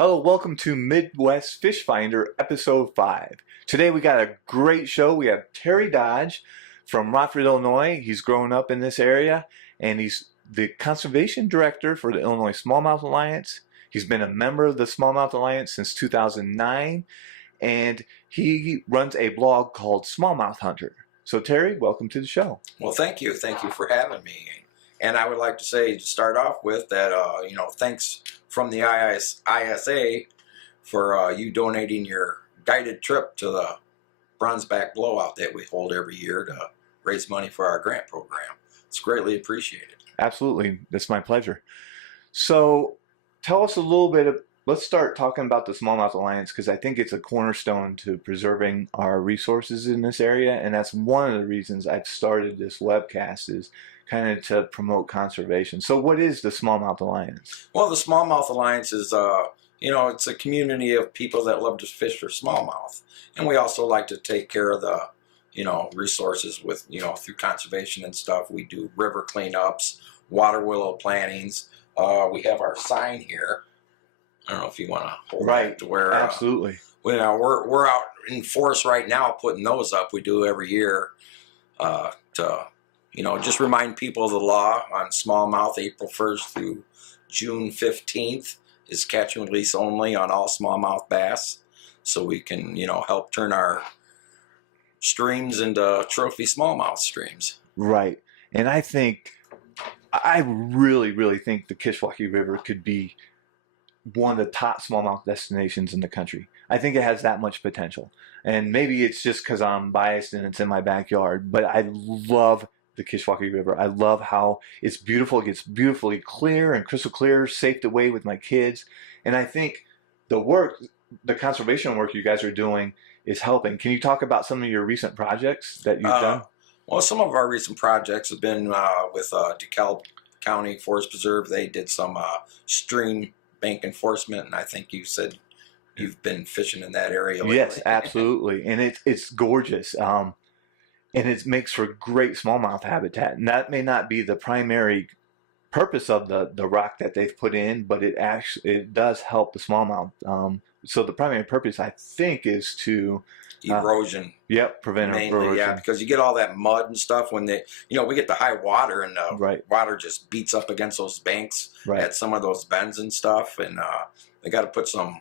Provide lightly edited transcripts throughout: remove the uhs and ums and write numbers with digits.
Hello, welcome to Midwest Fish Finder, Episode 5. Today we got a great show. We have Terry Dodge from Rockford, Illinois. He's grown up in this area, and he's the Conservation Director for the Illinois Smallmouth Alliance. He's been a member of the Smallmouth Alliance since 2009, and he runs a blog called Smallmouth Hunter. So Terry, welcome to the show. Well, thank you. Thank you for having me. And I would like to say, to start off with, that, thanks from the ISA for you donating your guided trip to the Bronzeback Blowout that we hold every year to raise money for our grant program. It's greatly appreciated. Absolutely. That's my pleasure. So tell us a little bit let's start talking about the Smallmouth Alliance, because I think it's a cornerstone to preserving our resources in this area, and that's one of the reasons I've started this webcast, is kind of to promote conservation. So what is the Smallmouth Alliance? Well, the Smallmouth Alliance is, it's a community of people that love to fish for smallmouth, and we also like to take care of the, resources with, through conservation and stuff. We do river cleanups, water willow plantings. We have our sign here. I don't know if you want to hold that to where absolutely. We're out in force right now putting those up. We do every year to just remind people of the law on smallmouth. April 1st through June 15th is catch and release only on all smallmouth bass, so we can help turn our streams into trophy smallmouth streams. Right, and I really think the Kishwaukee River could be one of the top smallmouth destinations in the country. I think it has that much potential. And maybe it's just because I'm biased and it's in my backyard, but I love the Kishwaukee River. I love how it's beautiful. It gets beautifully clear and crystal clear, safe to wade with my kids. And I think the conservation work you guys are doing is helping. Can you talk about some of your recent projects that you've done? Well, some of our recent projects have been with DeKalb County Forest Preserve. They did some stream bank enforcement, and I think you said you've been fishing in that area lately. Yes, absolutely, and it's gorgeous, and it makes for great smallmouth habitat. And that may not be the primary purpose of the rock that they've put in, but it does help the smallmouth. So the primary purpose, I think, is to erosion. Yep, prevent erosion. Yeah, because you get all that mud and stuff when we get the high water, and the water just beats up against those banks at some of those bends and stuff, and they got to put some,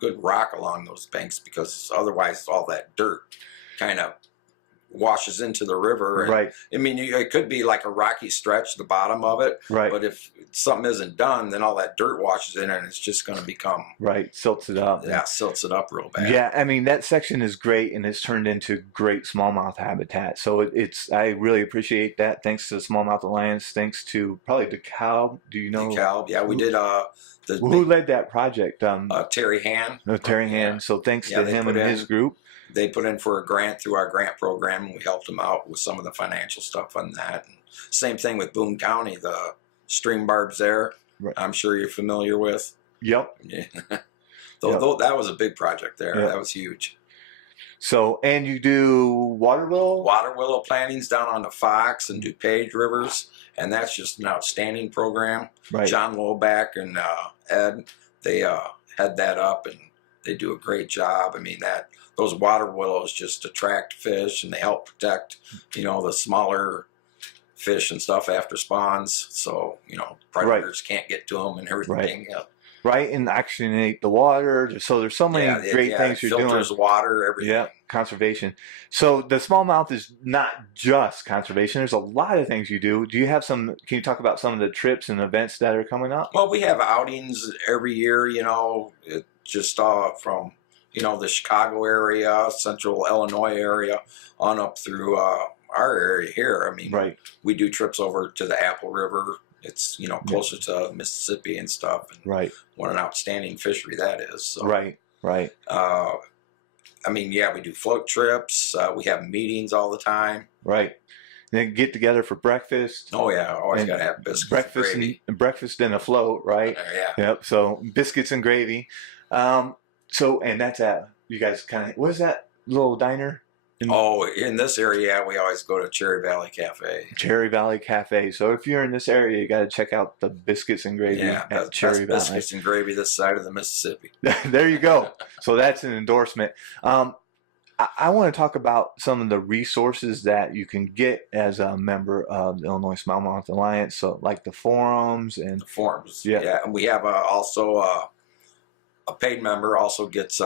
good rock along those banks, because otherwise all that dirt kind of washes into the river. And, I mean, it could be like a rocky stretch, the bottom of it. But if something isn't done, then all that dirt washes in, and it's just going to become silts it up. Yeah, silts it up real bad. Yeah, I mean, that section is great, and it's turned into great smallmouth habitat. So I really appreciate that. Thanks to the Smallmouth Alliance. Thanks to probably DeKalb. Do you know? DeKalb, yeah, we did. Who led that project? Terry Han. Terry Han. So thanks to him and his group. They put in for a grant through our grant program, and we helped them out with some of the financial stuff on that. And same thing with Boone County, the stream barbs there. I'm sure you're familiar with. Yep. Yeah. That was a big project there. That was huge. So, and you do water willow plantings down on the Fox and DuPage rivers, and that's just an outstanding program. John Loback and Ed, they head that up, and they do a great job. I mean, those water willows just attract fish, and they help protect, the smaller fish and stuff after spawns. So, predators can't get to them and everything. And oxygenate the water. So there's so many great things you're doing. Filters water, everything. Yeah, conservation. So the smallmouth is not just conservation. There's a lot of things you do. Do you have can you talk about some of the trips and events that are coming up? Well, we have outings every year, just from the Chicago area, Central Illinois area, on up through our area here. I mean, we do trips over to the Apple River. It's closer to Mississippi and stuff. And what an outstanding fishery that is. So, I mean, we do float trips. We have meetings all the time. Then get together for breakfast. Oh yeah, always got to have biscuits. Breakfast and a float, right? Yep. So biscuits and gravy. And that's you guys kind of, what is that little diner? In this area, we always go to Cherry Valley Cafe. Cherry Valley Cafe. So if you're in this area, you got to check out the biscuits and gravy at Cherry Valley. Biscuits and gravy this side of the Mississippi. There you go. So that's an endorsement. I want to talk about some of the resources that you can get as a member of the Illinois Smallmouth Alliance. So like the forums and the forums. Yeah. And we have also a paid member also gets.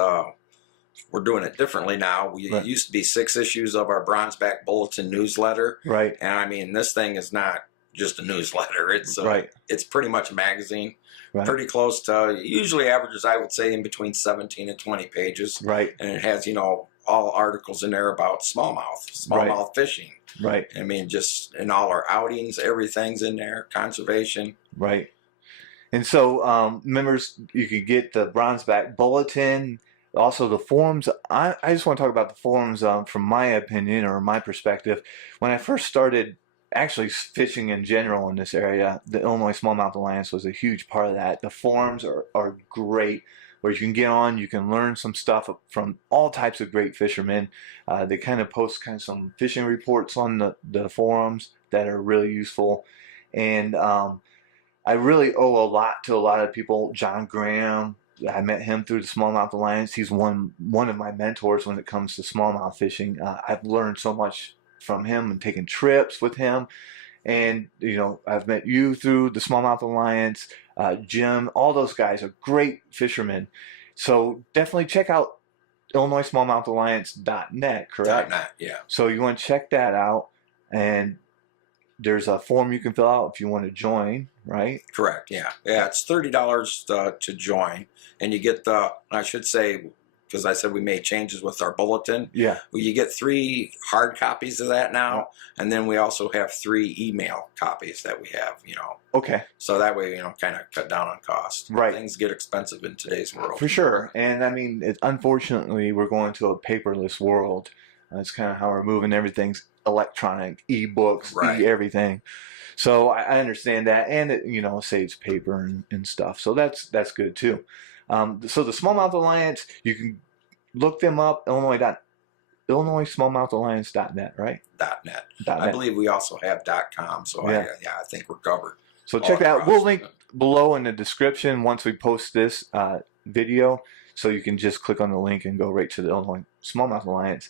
We're doing it differently now. It used to be 6 issues of our Bronzeback Bulletin newsletter. Right. And I mean, this thing is not just a newsletter. It's it's pretty much a magazine. Right. Pretty close to, usually averages, I would say, in between 17 and 20 pages. Right. And it has, all articles in there about smallmouth fishing. Right. I mean, just in all our outings, everything's in there, conservation. Right. And so members, you could get the Bronzeback Bulletin, also the forums. I just want to talk about the forums from my opinion or my perspective. When I first started actually fishing in general in this area, the Illinois Smallmouth Alliance was a huge part of that. The forums are great, where you can get on, you can learn some stuff from all types of great fishermen. They kind of post some fishing reports on the forums that are really useful. And I really owe a lot to a lot of people. John Graham, I met him through the Smallmouth Alliance. He's one of my mentors when it comes to smallmouth fishing. I've learned so much from him and taken trips with him. And, I've met you through the Smallmouth Alliance, Jim, all those guys are great fishermen. So definitely check out IllinoisSmallmouthAlliance.net, correct? .net, yeah. So you want to check that out, and there's a form you can fill out if you want to join, right? Correct, yeah. Yeah, it's $30 to join, and you get I should say, because I said we made changes with our bulletin. Yeah. You get 3 hard copies of that now, and then we also have 3 email copies that we have, Okay. So that way, kind of cut down on cost. Right. Things get expensive in today's world. For sure. And I mean, unfortunately, we're going to a paperless world. That's kind of how we're moving. Everything's electronic, e-books, everything. So I understand that, and it saves paper and stuff. So that's good too. So the Smallmouth Alliance, you can look them up, IllinoisSmallmouthAlliance.net, right? .net. I believe we also have .com, so I think we're covered. So check that out. We'll link below in the description once we post this video, so you can just click on the link and go right to the Illinois Smallmouth Alliance.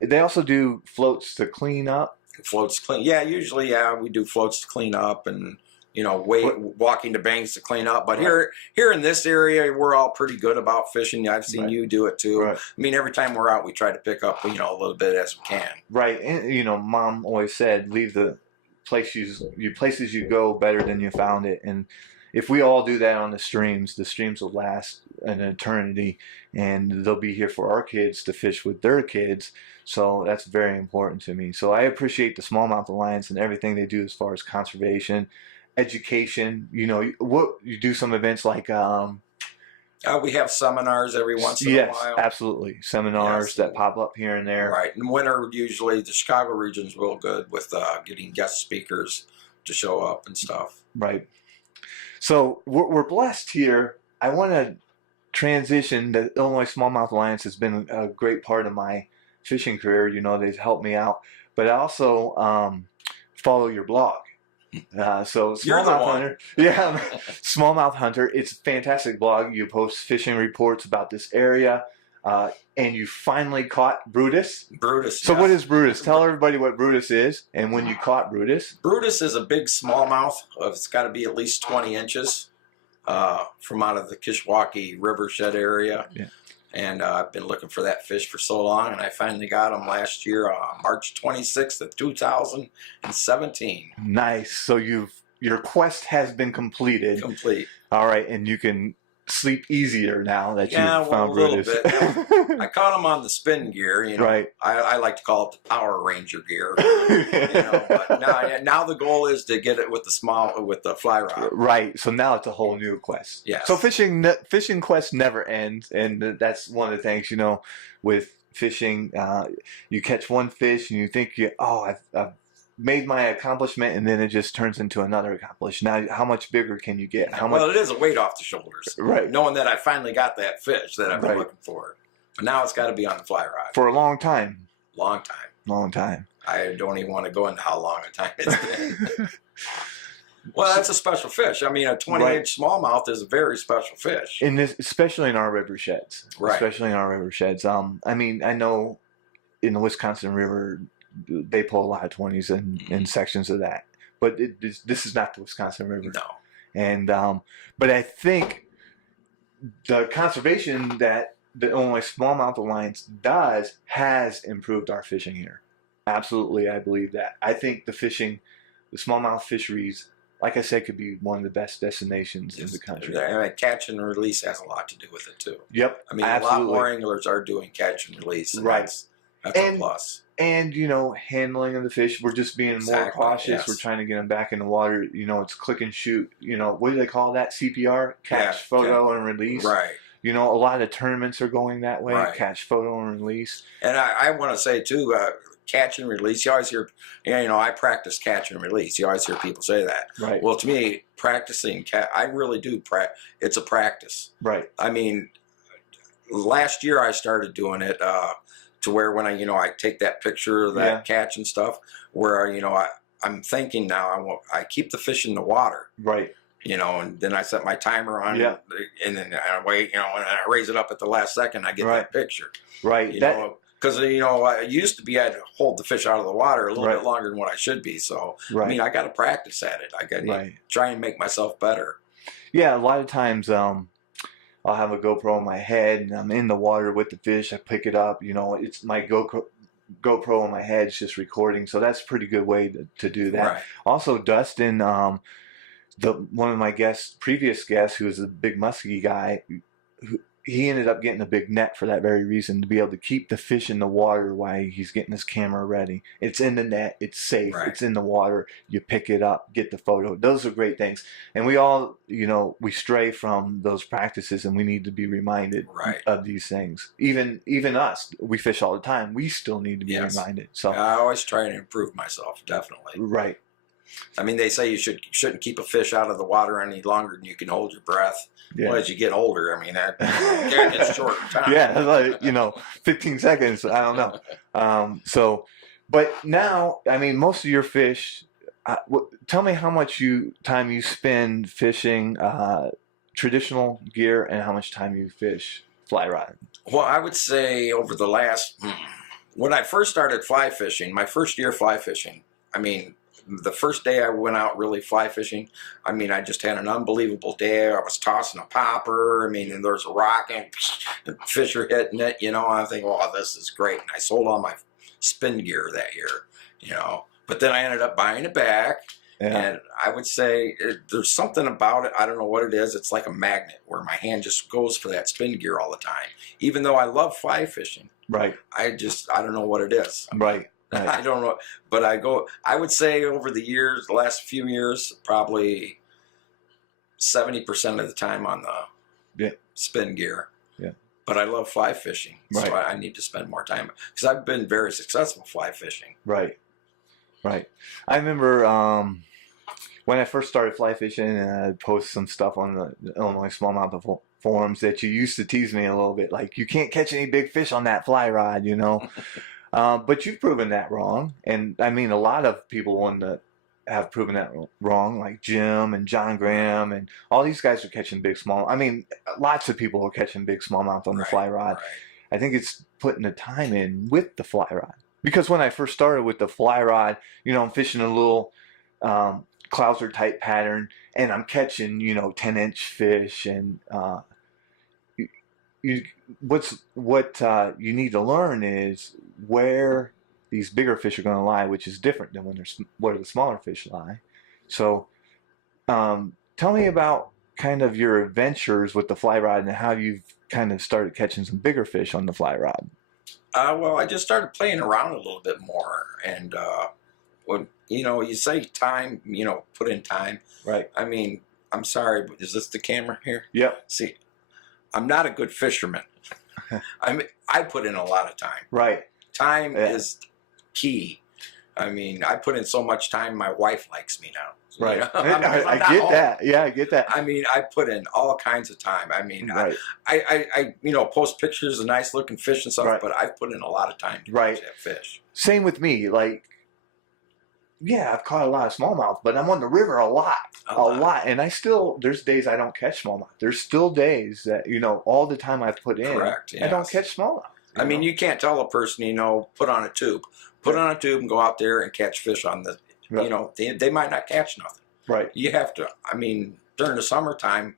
They also do floats to clean up. Floats to clean. Yeah, usually, we do floats to clean up and, walking the banks to clean up. But here in this area, we're all pretty good about fishing. I've seen you do it too. Right. I mean, every time we're out, we try to pick up, a little bit as we can. Right. And, Mom always said, leave the places you go better than you found it. And if we all do that on the streams will last an eternity, and they'll be here for our kids to fish with their kids. So that's very important to me. So I appreciate the Smallmouth Alliance and everything they do as far as conservation, education. What you do some events like we have seminars every once in a while. Yes, absolutely. Seminars that pop up here and there. Right. In winter, usually the Chicago region's real good with getting guest speakers to show up and stuff. Right. So we're blessed here. I want to transition. The Illinois Smallmouth Alliance has been a great part of my fishing career. They've helped me out. But I also follow your blog. So Smallmouth Hunter, Smallmouth Hunter. It's a fantastic blog. You post fishing reports about this area, and you finally caught Brutus. So what is Brutus? Tell everybody what Brutus is and when you caught Brutus. Brutus is a big smallmouth. It's got to be at least 20 inches from out of the Kishwaukee Rivershed area. Yeah. And I've been looking for that fish for so long, and I finally got him last year, March 26th of 2017. Nice. So your quest has been completed. Complete. All right, and you can sleep easier now that you found a Brutus. Little bit. I caught him on the spin gear. Right. I like to call it the Power Ranger gear. But now the goal is to get it with the fly rod. Right. So now it's a whole new quest. Yeah. So fishing quest never ends, and that's one of the things with fishing. You catch one fish and you think I've made my accomplishment, and then it just turns into another accomplishment. Now, how much bigger can you get? Well, it is a weight off the shoulders. Right. Knowing that I finally got that fish that I've been looking for. But now it's got to be on the fly rod. For a long time. Long time. Long time. I don't even want to go into how long a time it's been. Well, that's a special fish. I mean, a 20-inch smallmouth is a very special fish. In this, especially in our river sheds. Right. Especially in our river sheds. I mean, I know in the Wisconsin River, they pull a lot of 20s in sections of that. But this is not the Wisconsin River. No. And but I think the conservation that the Illinois Smallmouth Alliance does has improved our fishing here. Absolutely, I believe that. I think the smallmouth fisheries, like I said, could be one of the best destinations in the country. And catch and release has a lot to do with it too. Yep, I mean, absolutely. A lot more anglers are doing catch and release, and that's a plus. And handling of the fish, we're just being more cautious. Yes. We're trying to get them back in the water. It's click and shoot. What do they call that? CPR, catch, photo, and release. Right. A lot of tournaments are going that way. Right. Catch, photo, and release. And I want to say too. Catch and release. You always hear, I practice catch and release. You always hear people say that. Right. Well, to me, practicing I really do. It's a practice. Right. I mean, last year I started doing it to where when I take that picture of that catch and stuff, where I'm thinking now I keep the fish in the water. Right. And then I set my timer on, and then I wait. And I raise it up at the last second. I get that picture. Right. Because, I used to be, I'd hold the fish out of the water a little bit longer than what I should be. So, I mean, I got to practice at it. I got to try and make myself better. Yeah, a lot of times I'll have a GoPro on my head and I'm in the water with the fish. I pick it up. It's my GoPro on my head is just recording. So that's a pretty good way to do that. Right. Also, Dustin, one of my previous guests, who was a big muskie guy, he ended up getting a big net for that very reason, to be able to keep the fish in the water while he's getting his camera ready. It's in the net. It's safe. Right. It's in the water. You pick it up, get the photo. Those are great things. And we all, we stray from those practices, and we need to be reminded of these things. Even us, we fish all the time. We still need to be reminded. So I always try to improve myself, definitely. Right. I mean, they say you shouldn't keep a fish out of the water any longer than you can hold your breath. Yeah. Well, as you get older, I mean, that gets short in time. Yeah, 15 seconds. I don't know. But now, I mean, most of your fish. Tell me how much time you spend fishing traditional gear, and how much time you fish fly rod. Well, I would say over the last, when I first started fly fishing, my first year fly fishing, I mean, the first day I went out really fly fishing, I mean, I just had an unbelievable day. I was tossing a popper. I mean, and there's a rock and the fish are hitting it, and I'm thinking, oh, this is great. And I sold all my spin gear that year, But then I ended up buying it back. Yeah. And I would say there's something about it. I don't know what it is. It's like a magnet where my hand just goes for that spin gear all the time. Even though I love fly fishing. Right. I don't know what it is. Right. I don't know, but I would say over the last few years, probably 70% of the time on the spin gear. Yeah. But I love fly fishing, so I need to spend more time, because I've been very successful fly fishing. Right. Right. I remember when I first started fly fishing, and I'd post some stuff on the Illinois Smallmouth forums that you used to tease me a little bit, like, you can't catch any big fish on that fly rod, But you've proven that wrong. And I mean, a lot of people have proven that wrong, like Jim and John Graham, and all these guys are catching big smallmouth. I mean, lots of people are catching big smallmouth on the fly rod. Right. I think it's putting the time in with the fly rod. Because when I first started with the fly rod, I'm fishing a little clouser type pattern, and I'm catching, 10-inch fish, and what you need to learn is where these bigger fish are going to lie, which is different than where the smaller fish lie. So tell me about kind of your adventures with the fly rod, and how you've kind of started catching some bigger fish on the fly rod. Well, I just started playing around a little bit more, and when you say time, put in time. Right. I mean, I'm sorry, but is this the camera here? Yep. See, I'm not a good fisherman. I put in a lot of time. Right. Time is key. I mean, I put in so much time. My wife likes me now. Right. You know? I get that. Yeah, I get that. I mean, I put in all kinds of time. I mean, right. I post pictures of nice looking fish and stuff, right. but I've put in a lot of time to catch that fish. Same with me. Like, yeah, I've caught a lot of smallmouth, but I'm on the river a lot. And there's days I don't catch smallmouth. There's still days that, all the time I've put in, Correct, yes. I don't catch smallmouth. I mean, you can't tell a person, put on a tube. Put on a tube and go out there and catch fish on the, they might not catch nothing. Right. You have to, I mean, during the summertime,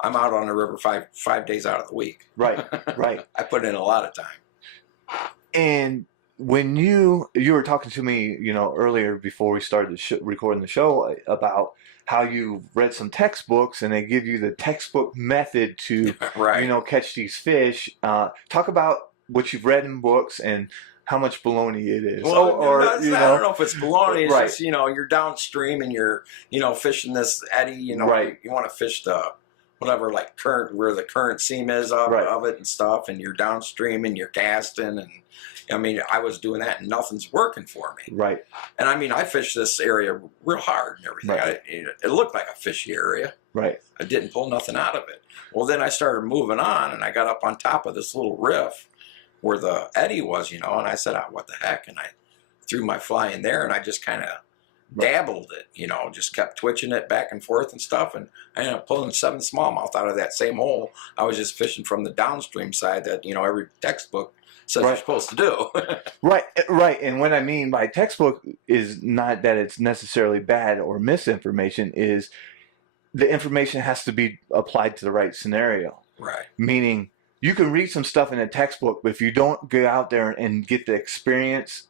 I'm out on the river five days out of the week. Right, right. I put in a lot of time. And when you were talking to me, earlier before we started recording the show about how you read some textbooks and they give you the textbook method to, right. Catch these fish. Talk about what you've read in books and how much baloney it is. Well, I don't know if it's baloney. It's just, you're downstream and you're, fishing this eddy, you want to fish the, whatever, like current, where the current seam is of it and stuff, and you're downstream and you're casting, and I mean, I was doing that and nothing's working for me. Right. And I mean, I fished this area real hard and everything. Right. It looked like a fishy area. Right. I didn't pull nothing out of it. Well, then I started moving on and I got up on top of this little riff where the eddy was, and I said, oh, what the heck? And I threw my fly in there and I just kind of dabbled it, just kept twitching it back and forth and stuff. And I ended up pulling 7 smallmouth out of that same hole. I was just fishing from the downstream side that, every textbook says you're supposed to do. Right. And what I mean by textbook is not that it's necessarily bad or misinformation, is the information has to be applied to the right scenario. Right. Meaning, you can read some stuff in a textbook, but if you don't go out there and get the experience,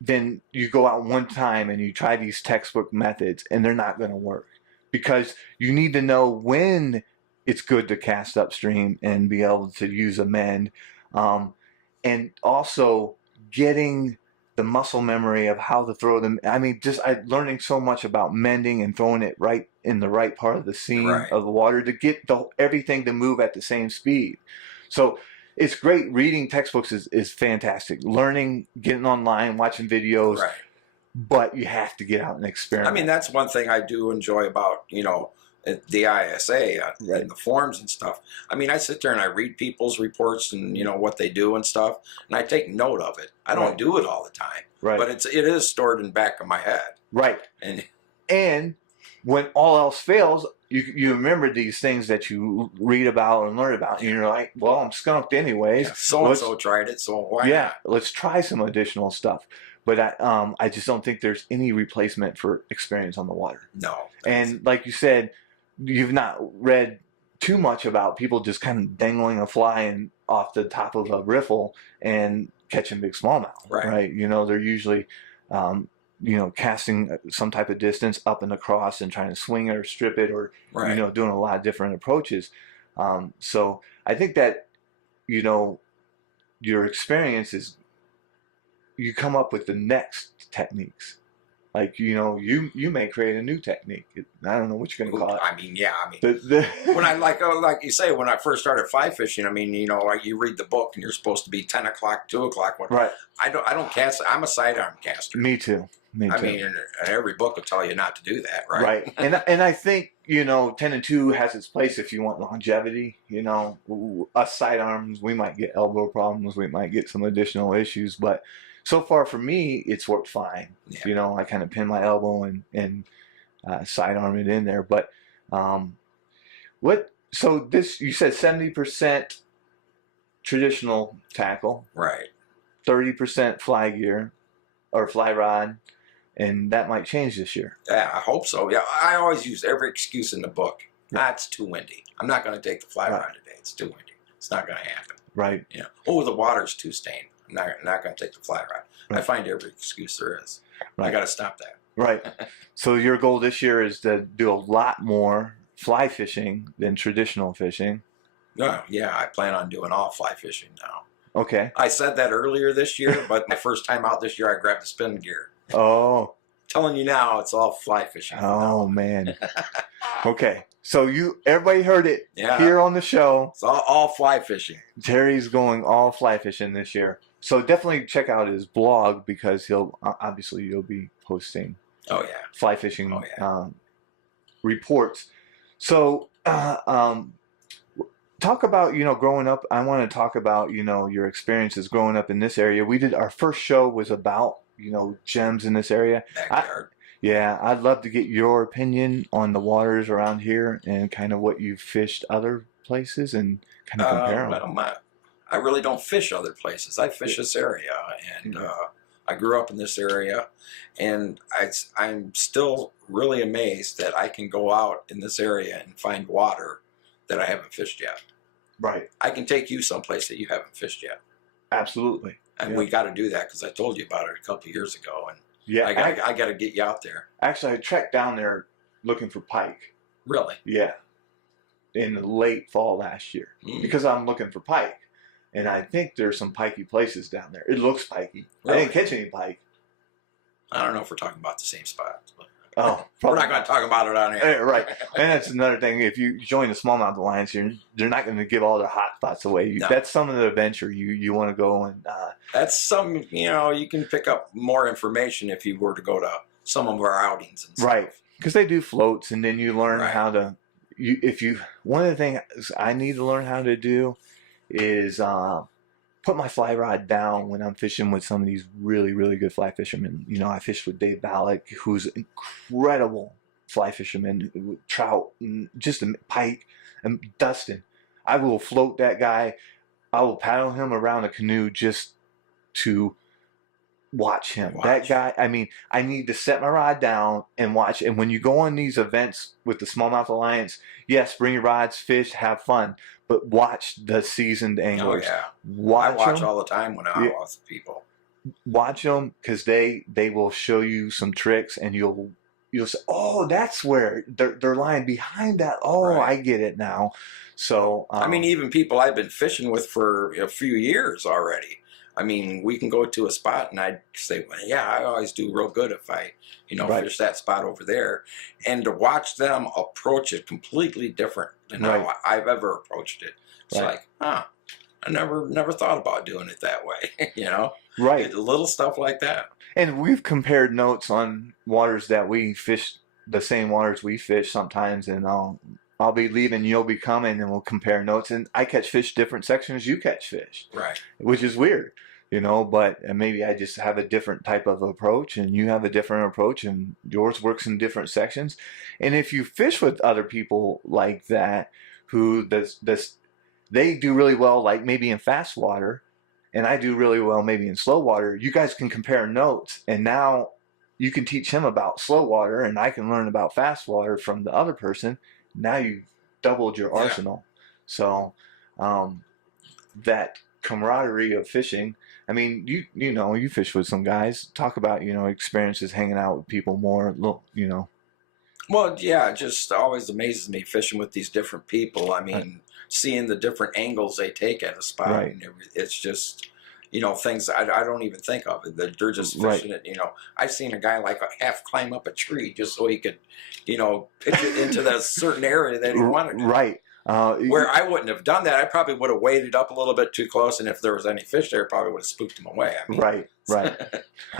then you go out one time and you try these textbook methods and they're not going to work, because you need to know when it's good to cast upstream and be able to use a mend, and also getting the muscle memory of how to throw them. I mean, learning so much about mending and throwing it right in the right part of the seam of the water to get everything to move at the same speed. So it's great. Reading textbooks is fantastic. Learning, getting online, watching videos, but you have to get out and experiment. I mean, that's one thing I do enjoy about, the ISA and the forums and stuff. I mean, I sit there and I read people's reports and, what they do and stuff, and I take note of it. I don't do it all the time, but it is stored in the back of my head. Right. And when all else fails, you remember these things that you read about and learn about, and you're like, well, I'm skunked anyways. Yeah, so-and-so tried it, so why not? Let's try some additional stuff. But I just don't think there's any replacement for experience on the water. No. And like you said, you've not read too much about people just kind of dangling a fly off the top of a riffle and catching big smallmouth. Right. They're usually casting some type of distance up and across and trying to swing it or strip it, or doing a lot of different approaches. So I think that your experience is, you come up with the next techniques. Like, you may create a new technique. I don't know what you're going to call it. I mean, when I, like you say, when I first started fly fishing, I mean, you read the book and you're supposed to be 10 o'clock, 2 o'clock. Right. I don't cast. I'm a sidearm caster. Me too. I mean, every book will tell you not to do that, right? Right. And I think, 10 and 2 has its place if you want longevity. Us sidearms, we might get elbow problems. We might get some additional issues, but so far for me, it's worked fine. Yeah. I kind of pin my elbow and sidearm it in there. But so this, you said 70% traditional tackle. Right. 30% fly gear or fly rod. And that might change this year. Yeah, I hope so. Yeah, I always use every excuse in the book. It's too windy. I'm not going to take the fly rod today. It's too windy. It's not going to happen. Right. Oh, the water's too stained. I'm not going to take the fly rod. Right. I find every excuse there is. Right. I got to stop that. Right. So your goal this year is to do a lot more fly fishing than traditional fishing. No, yeah, I plan on doing all fly fishing now. Okay. I said that earlier this year, but my first time out this year, I grabbed the spin gear. Oh. Telling you now, it's all fly fishing. Oh, man. Okay. So everybody heard it here on the show. It's all fly fishing. Terry's going all fly fishing this year. So definitely check out his blog because he'll be posting fly fishing reports. So talk about growing up. I want to talk about your experiences growing up in this area. We did our first show was about gems in this area. Backyard. I'd love to get your opinion on the waters around here and kind of what you've fished other places and kind of compare them. I really don't fish other places. I fish this area, and I grew up in this area, and I'm still really amazed that I can go out in this area and find water that I haven't fished yet. Right. I can take you someplace that you haven't fished yet. Absolutely. And we got to do that because I told you about it a couple of years ago, and yeah, I got to get you out there. Actually, I trekked down there looking for pike. Really? Yeah. In the late fall last year, because I'm looking for pike, and I think there's some pikey places down there. It looks pikey. Really? I didn't catch any pike. I don't know if we're talking about the same spot. Oh, we're not going to talk about it on here. Right. And that's another thing. If you join the Smallmouth Alliance here, they're not going to give all their hot spots away. No. That's some of the adventure you want to go and. That's some, you can pick up more information if you were to go to some of our outings and stuff. Right. Because they do floats, and then you learn how to. One of the things I need to learn how to do is put my fly rod down when I'm fishing with some of these really, really good fly fishermen. I fished with Dave Ballack, who's an incredible fly fisherman with trout and just a pike, and Dustin. I will float that guy. I will paddle him around a canoe just to watch him. That guy, I need to set my rod down and watch. And when you go on these events with the Smallmouth Alliance, yes, bring your rods, fish, have fun. But watch the seasoned anglers. Oh, yeah. Watch I watch them. all the time when I'm out with people. Watch them because they will show you some tricks, and you'll say, oh, that's where they're lying behind that. Oh, right. I get it now. So even people I've been fishing with for a few years already. We can go to a spot and I'd say, well, yeah, I always do real good if I, fish that spot over there. And to watch them approach it completely different than how I've ever approached it. It's like, I never thought about doing it that way, Right. Little stuff like that. And we've compared notes on waters that we fish, the same waters we fish sometimes, and I'll be leaving, you'll be coming, and we'll compare notes. And I catch fish different sections, you catch fish. Right. Which is weird, but maybe I just have a different type of approach, and you have a different approach, and yours works in different sections. And if you fish with other people like that, who they do really well, like maybe in fast water, and I do really well maybe in slow water, you guys can compare notes, and now you can teach him about slow water, and I can learn about fast water from the other person. Now you've doubled your arsenal. So that camaraderie of fishing, you fish with some guys. Talk about, experiences hanging out with people more, Well, yeah, it just always amazes me fishing with these different people. Seeing the different angles they take at a spot. Right. And it's just, things I don't even think of. They're just fishing it. I've seen a guy half climb up a tree just so he could, pitch it into that certain area that he wanted. Right. Where I wouldn't have done that, I probably would have waded up a little bit too close, and if there was any fish there, probably would have spooked him away. Right.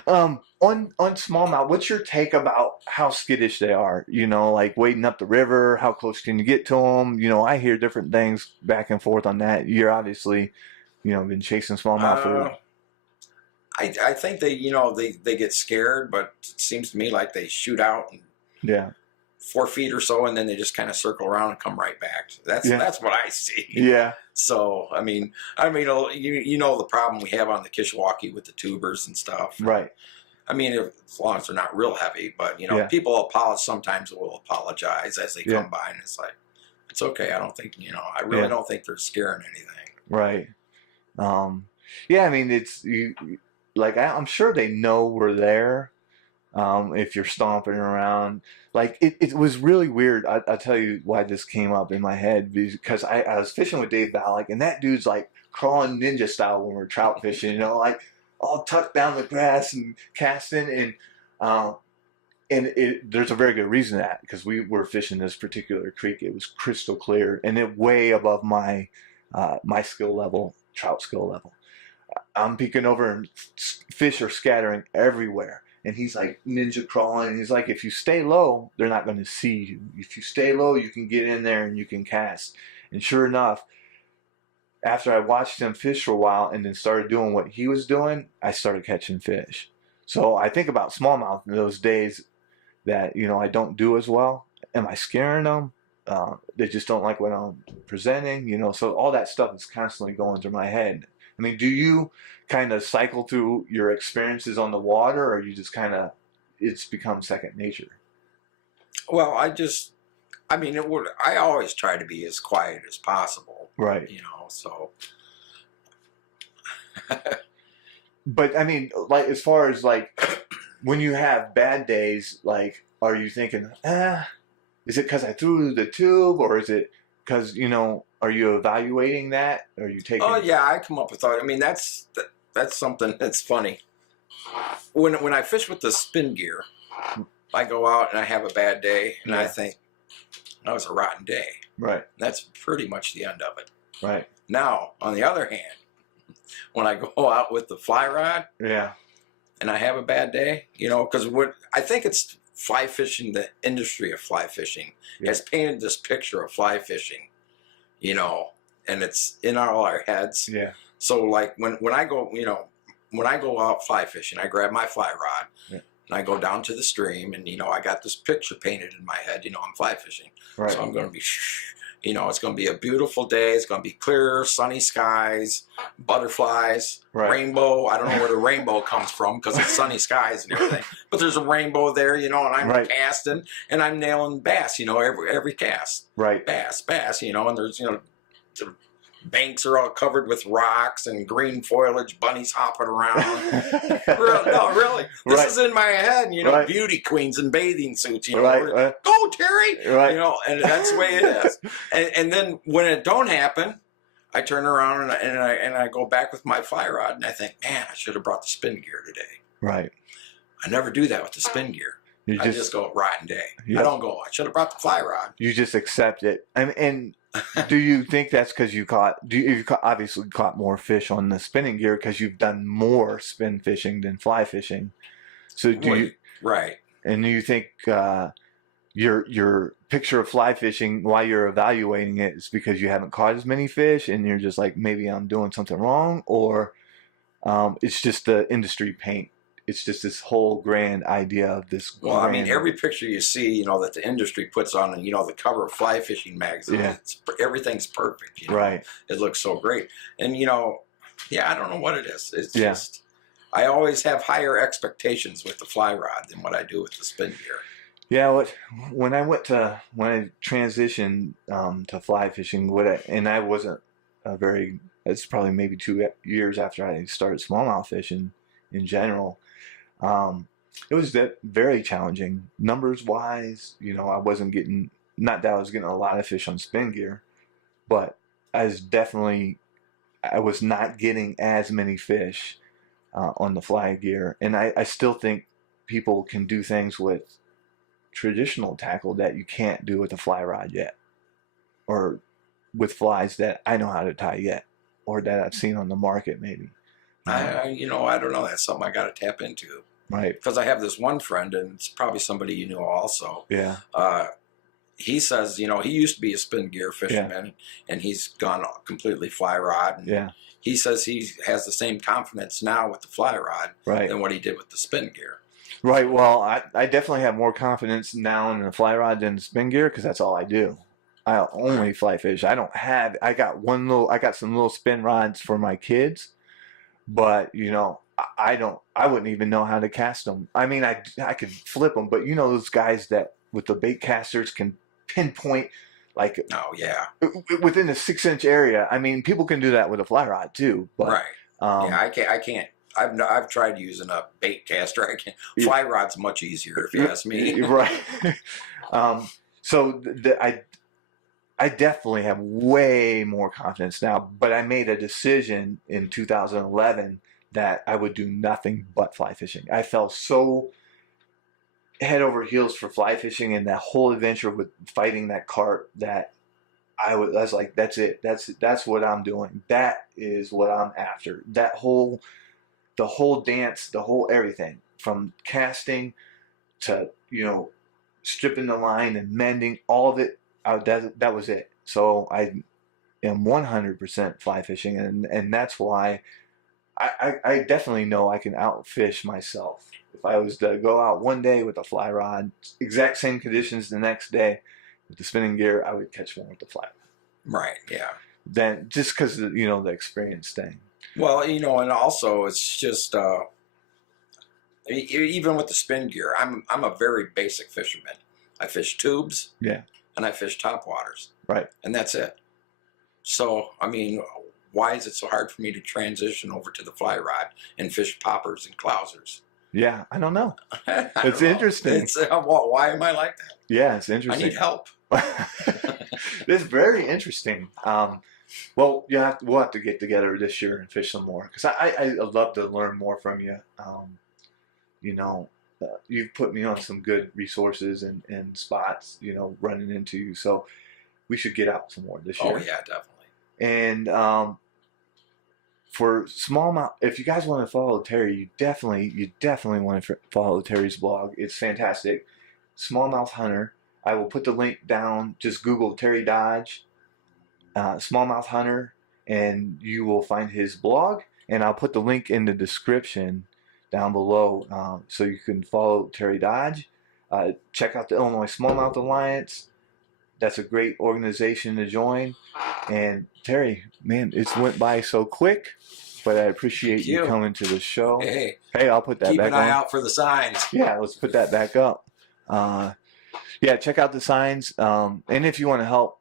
On smallmouth, what's your take about how skittish they are? Like wading up the river, how close can you get to them? I hear different things back and forth on that. You're obviously, been chasing smallmouth for. I think they get scared, but it seems to me like they shoot out and 4 feet or so, and then they just kind of circle around and come right back. That's what I see. Yeah. So the problem we have on the Kishwaukee with the tubers and stuff. Right. As long as they're not real heavy, but people sometimes will apologize as they come by, and it's like, it's okay. I don't think I really don't think they're scaring anything. Right. It's I'm sure they know we're there. If you're stomping around, it was really weird. I'll tell you why this came up in my head, because I was fishing with Dave Ballack, and that dude's like crawling ninja style when we're trout fishing, all tucked down the grass and casting, and there's a very good reason to that, because we were fishing this particular creek. It was crystal clear, and it way above my skill level, trout skill level. I'm peeking over and fish are scattering everywhere. And he's like ninja crawling. He's like, if you stay low, they're not going to see you. If you stay low, you can get in there and you can cast. And sure enough, after I watched him fish for a while and then started doing what he was doing, I started catching fish. So I think about smallmouth in those days that, you know, I don't do as well. Am I scaring them? They just don't like what I'm presenting, you know. So all that stuff is constantly going through my head. I mean, do you kind of cycle through your experiences on the water, or you just kind of, it's become second nature? Well, I mean, I always try to be as quiet as possible. Right. You know, so. But I mean, like, as far as like, when you have bad days, like, are you thinking, is it because I threw the tube, or is it because, you know, are you evaluating that? Are you taking? Oh yeah, I come up with thought. I mean, that's something that's funny. When I fish with the spin gear, I go out and I have a bad day, and I think that was a rotten day. Right. That's pretty much the end of it. Right. Now, on the other hand, when I go out with the fly rod, and I have a bad day, you know, because I think it's fly fishing, the industry of fly fishing has painted this picture of fly fishing, you know, and it's in all our heads. Yeah. So like when I go, you know, when I go out fly fishing, I grab my fly rod and I go down to the stream, and, you know, I got this picture painted in my head, you know, I'm fly fishing. Right. So I'm going to be, you know, it's going to be a beautiful day. It's going to be clear, sunny skies, butterflies, rainbow. I don't know where the rainbow comes from because it's sunny skies and everything. But there's a rainbow there, you know, and I'm casting and I'm nailing bass, you know, every cast. Right. Bass, you know, and there's, you know, the banks are all covered with rocks and green foliage, bunnies hopping around. Really. This is in my head, you know, beauty queens in bathing suits, you know. Go, Terry! You know, and that's the way it is. And then when it don't happen, I turn around and I go back with my fly rod, and I think, man, I should have brought the spin gear today. Right. I never do that with the spin gear. I just go, rotten day. I don't go, I should have brought the fly rod. You just accept it. And do you think that's because you obviously caught more fish on the spinning gear because you've done more spin fishing than fly fishing? So do you? Right. And do you think your picture of fly fishing, while you're evaluating it, is because you haven't caught as many fish and you're just like, maybe I'm doing something wrong, or it's just the industry paint? It's just this whole grand idea of this. Well, I mean, every picture you see, you know, that the industry puts on, you know, the cover of fly fishing magazines, everything's perfect. You know? Right. It looks so great. And, you know, I don't know what it is. It's just, I always have higher expectations with the fly rod than what I do with the spin gear. Yeah, when I transitioned to fly fishing, and I wasn't it's probably maybe 2 years after I started smallmouth fishing in general. It was very challenging numbers wise. You know, I wasn't getting, not that I was getting a lot of fish on spin gear, but I was not getting as many fish on the fly gear. And I still think people can do things with traditional tackle that you can't do with the fly rod yet, or with flies that I know how to tie yet, or that I've seen on the market maybe. You know, I don't know. That's something I got to tap into. Right. Because I have this one friend, and it's probably somebody you know also. Yeah. He says, you know, he used to be a spin gear fisherman, and he's gone completely fly rod. And he says he has the same confidence now with the fly rod than what he did with the spin gear. Right. Well, I definitely have more confidence now in the fly rod than the spin gear because that's all I do. I only fly fish. I got some little spin rods for my kids. But, you know, I wouldn't even know how to cast them. I mean, I could flip them, but you know, those guys that with the bait casters can pinpoint, like, within a 6-inch area. I mean, people can do that with a fly rod too. But, I can't. I've tried using a bait caster. I can't. Fly rod's much easier if you ask me. Right. So I definitely have way more confidence now, but I made a decision in 2011 that I would do nothing but fly fishing. I fell so head over heels for fly fishing and that whole adventure with fighting that carp that I was like, that's it. That's what I'm doing. That is what I'm after. The whole dance, the whole everything, from casting to, stripping the line and mending, all of it. That was it. So I am 100% fly fishing, and that's why I definitely know I can outfish myself. If I was to go out one day with a fly rod, exact same conditions the next day with the spinning gear, I would catch one with the fly rod. Right, yeah. Then just because the experience thing. Well, and also it's just even with the spin gear, I'm a very basic fisherman. I fish tubes, yeah, and I fish topwaters, right, and that's it. So I mean, why is it so hard for me to transition over to the fly rod and fish poppers and clousers? Yeah, I don't know. It's interesting. Why am I like that? Yeah, it's interesting. I need help. It's very interesting. Well, we'll have to get together this year and fish some more, because I'd love to learn more from you. You've put me on some good resources and spots, running into you. So we should get out some more this year. Oh yeah, definitely. And for smallmouth, if you guys want to follow Terry, you definitely want to follow Terry's blog. It's fantastic. Smallmouth Hunter. I will put the link down. Just Google Terry Dodge, Smallmouth Hunter, and you will find his blog. And I'll put the link in the description down below, so you can follow Terry Dodge. Check out the Illinois Smallmouth Alliance. That's a great organization to join. And Terry, man, it's went by so quick, but I appreciate you coming to the show. Hey, I'll put that back on. Keep an eye out for the signs. Yeah, let's put that back up. Yeah, check out the signs. And if you want to help,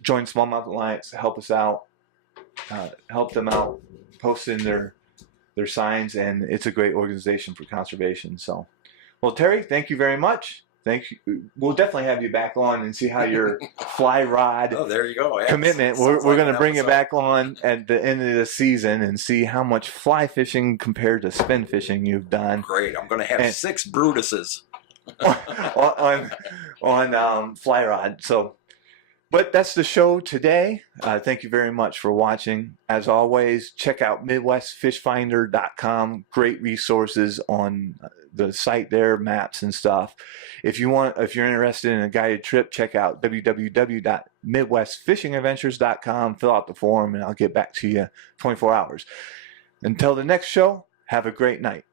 join Smallmouth Alliance, help us out, help them out, post in their signs, and it's a great organization for conservation. So, well, Terry, thank you very much. Thank you. We'll definitely have you back on and see how your fly rod there you go. Yeah, commitment. We're going to bring it back on at the end of the season and see how much fly fishing compared to spin fishing you've done. Great. I'm going to have 6 Brutuses on fly rod. So, but that's the show today. Thank you very much for watching. As always, check out MidwestFishFinder.com. Great resources on the site there, maps and stuff. If you're interested in a guided trip, check out www.midwestfishingadventures.com. Fill out the form, and I'll get back to you 24 hours. Until the next show, have a great night.